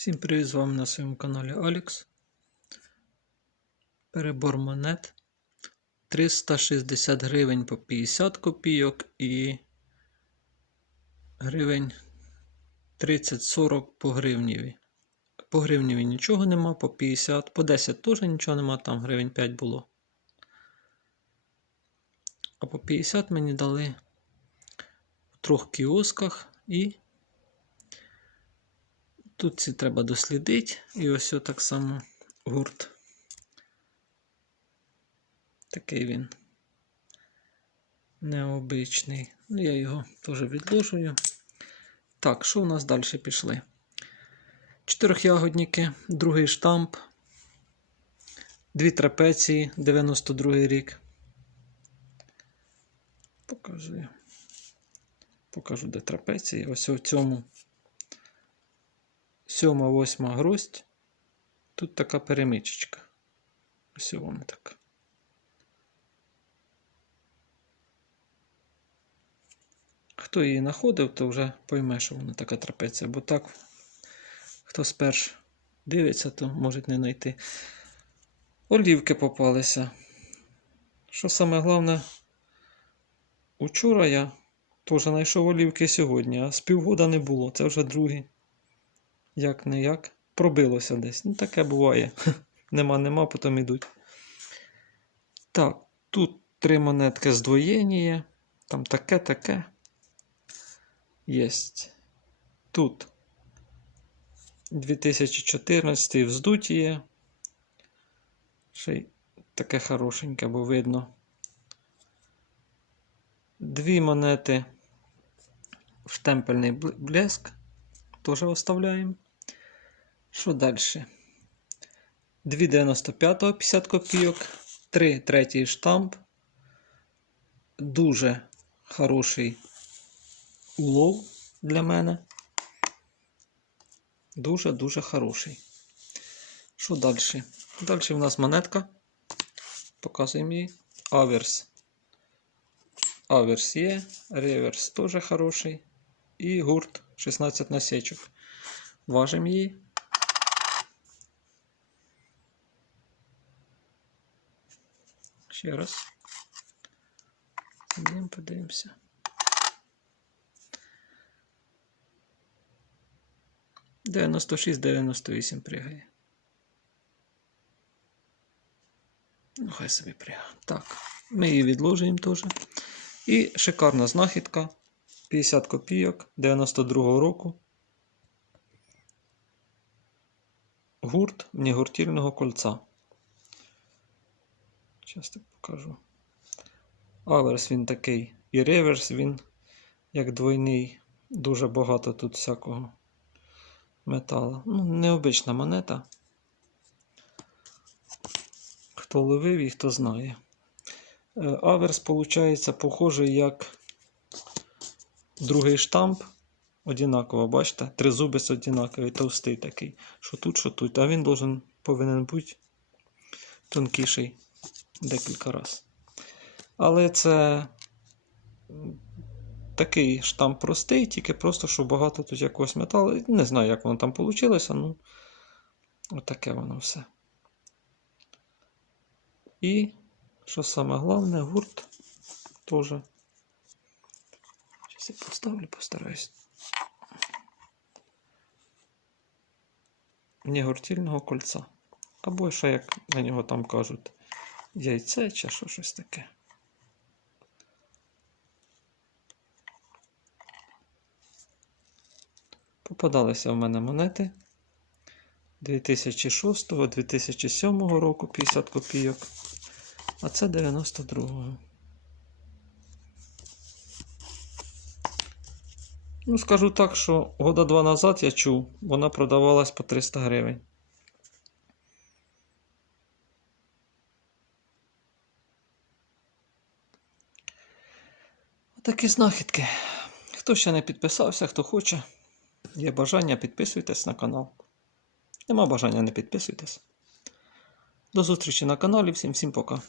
Всім привіт з вами на своєму каналі Алекс. Перебор монет 360 гривень по 50 копійок і гривень 30-40 по гривніві. По гривніві нічого нема, по 50, по 10 теж нічого нема, там гривень 5 було. А по 50 мені дали в трьох кіосках і Тут ці треба дослідити. І ось так само гурт. Такий він необичний. Ну, я його теж відложую. Так, що у нас далі пішли? Чотирьохягодники, другий штамп, дві трапеції, 92 рік. Покажу. Покажу, де трапеції. Ось у цьому. Сьома, восьма гроздь. Тут така перемичечка. Ось вона така. Хто її знаходив, то вже пойме, що вона така трапеція. Бо так, хто сперш дивиться, то може не знайти. Олівки попалися. Що саме головне, учора я теж знайшов олівки сьогодні, а з півгода не було. Це вже другий як не як, пробилося десь. Ну, таке буває. Нема, нема, потім йдуть. Так, тут три монетки здвоєння є. Там таке, таке. Єсть. Тут 2014 вздуті є. Ще й таке хорошеньке, бо видно. Дві монети в штемпельний блеск. Теж оставляємо. Що далі? 2,95 50 копійок, 3 третій штамп. Дуже хороший улов для мене. Дуже-дуже хороший. Що далі? Далі в нас монетка. Показуємо її. Аверс. Аверс є, реверс теж хороший. І гурт 16 насечок. Важимо її. Ще раз. Йдемо, подивимося. Дев'яносто шість, дев'яносто вісім пригає. Ну, хай собі пригає. Так, ми її відложуємо теж. І шикарна знахідка. 50 копійок 92-го року. Гурт негуртільного кольця. Зараз так покажу. Аверс він такий. І реверс він як двойний. Дуже багато тут всякого металу. Ну, необична монета. Хто ловив і хто знає. Е, аверс, виходить, похожий як другий штамп. Одинаково, бачите? Тризубець одинаковий, товстий такий. Що тут, що тут. А він должен, повинен бути тонкіший декілька разів. Але це такий штамп простий, тільки просто, що багато тут якогось металу. Не знаю, як воно там вийшло, ну отаке воно все. І, що саме головне, гурт теж. Я поставлю, постараюсь. Негортільного кольця. Або ще, як на нього там кажуть, яйце чи що щось таке. Попадалися в мене монети 2006-2007 року 50 копійок, а це 92-го. Ну, скажу так, що года два назад я чув, вона продавалась по 300 гривень. Такі знахідки. Хто ще не підписався, хто хоче, є бажання, підписуйтесь на канал. Нема бажання, не підписуйтесь. До зустрічі на каналі. Всім всім пока.